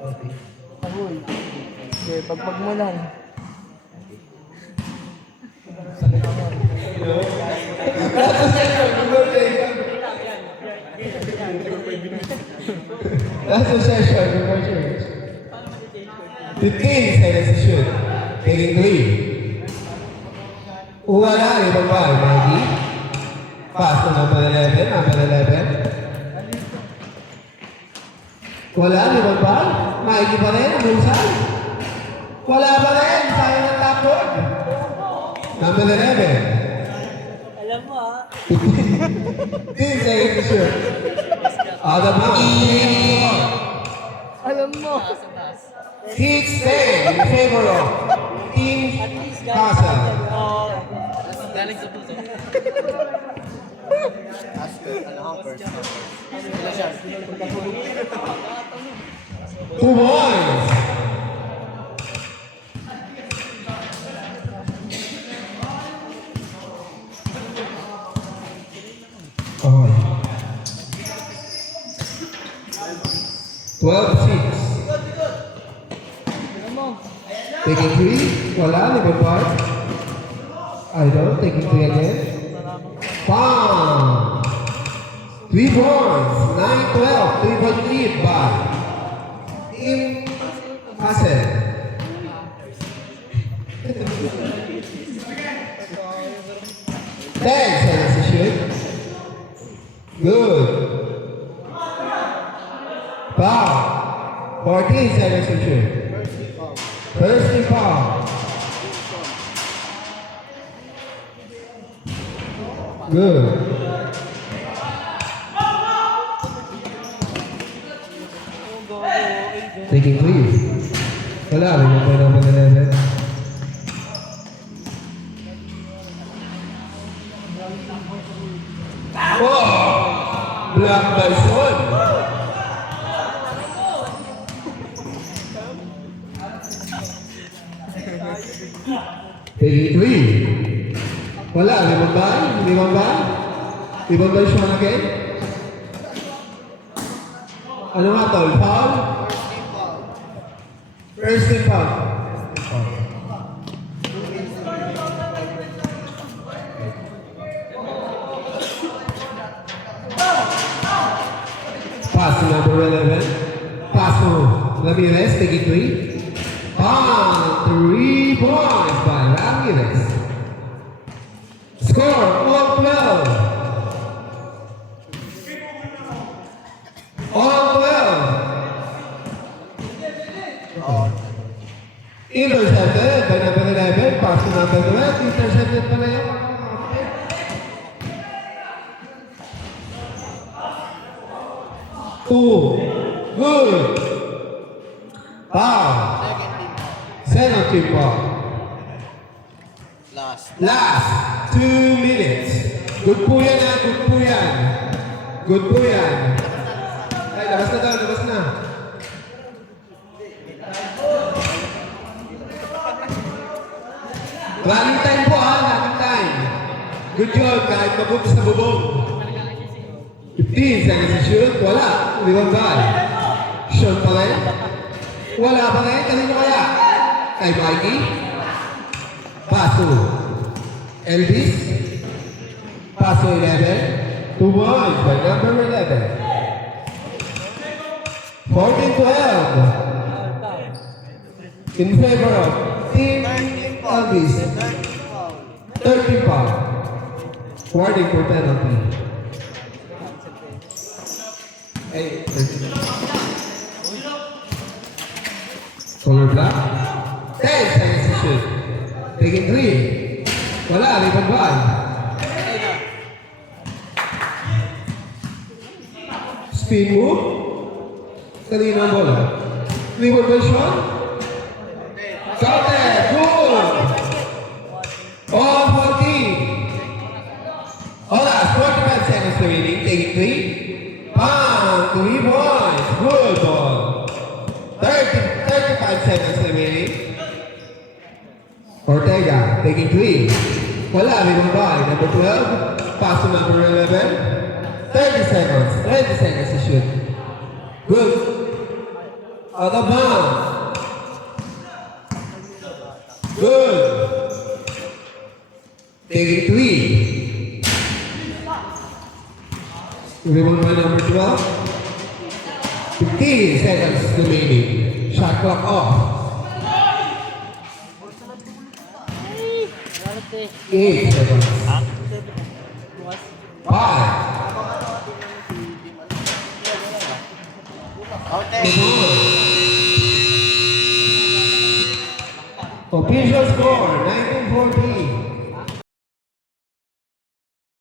Ahoy. Okay, pagpag mo lang. Last possession, before change. 15 seconds to shoot. Taking 3. Wala, ibang ba? Maggie. Pass to number 11. Number 11. Wala, ibang ba? Maggie pa rin, bulsay. Wala pa rin, sayang ang top board. Number 11. Alam mo ha. 15 seconds to shoot. Out of bounds. Alam mo. Heat stay in favor of Team Castle. Galing sa puso. 2 points. Oh. 12-6. Taking 3. Wala, Liverpool. Idol, taking 3 again. Bam! 3 points. 9-12. 3-point lead by Team Hassel. 10 seconds to shoot. Good. Foul. 14 seconds to shoot. First foul. Good. Taking 3. Wala, may mga number 11. Oh! Black Bison. Taking 3. Wala, limang ba? Limang ba? Limang ba siya again? Ano nga tol? Foul? First team foul. Pass to number 11. Pass to Ramirez, taking 3. 3 points by Ramirez. Score all 12. All 12. Intercepted by number 11. Pass to number 12. Intercepted pa na yun. Good. Foul. Second team foul. Last 2 minutes. Good po yan ha, good po yan. Good po yan. Ay, labas na daw, labas na. Running time po ha, running time. Good job, kahit mabutas na bubong. 15 seconds to shoot, wala. Limang ball. Shot pa rin. Wala pa rin, kanino kaya? Kay Mikey. Pass to Elvis. Pass to 11. 2 points by number 11. 14-12. In favor of Team Elvis. 30 foul. Warning for penalty. Hey, color black. 10 seconds to shoot. Taking 3. Wala, limang ball. Spin move. Kanina ang bola. Limang ball shot. Counted. Good. All 14. Hola, 45 seconds remaining. Taking 3. Bam! 3 points. Good ball. 35 seconds remaining. Ortega taking 3. Wala, limang ball. Number 12. Pass to number 11. 30 seconds. 20 seconds to shoot. Good. Out of bounds. Good. Taking 3. Rebound by number 12. 15 seconds remaining. Shot clock off. 8 seconds. 5. Official score 19-14.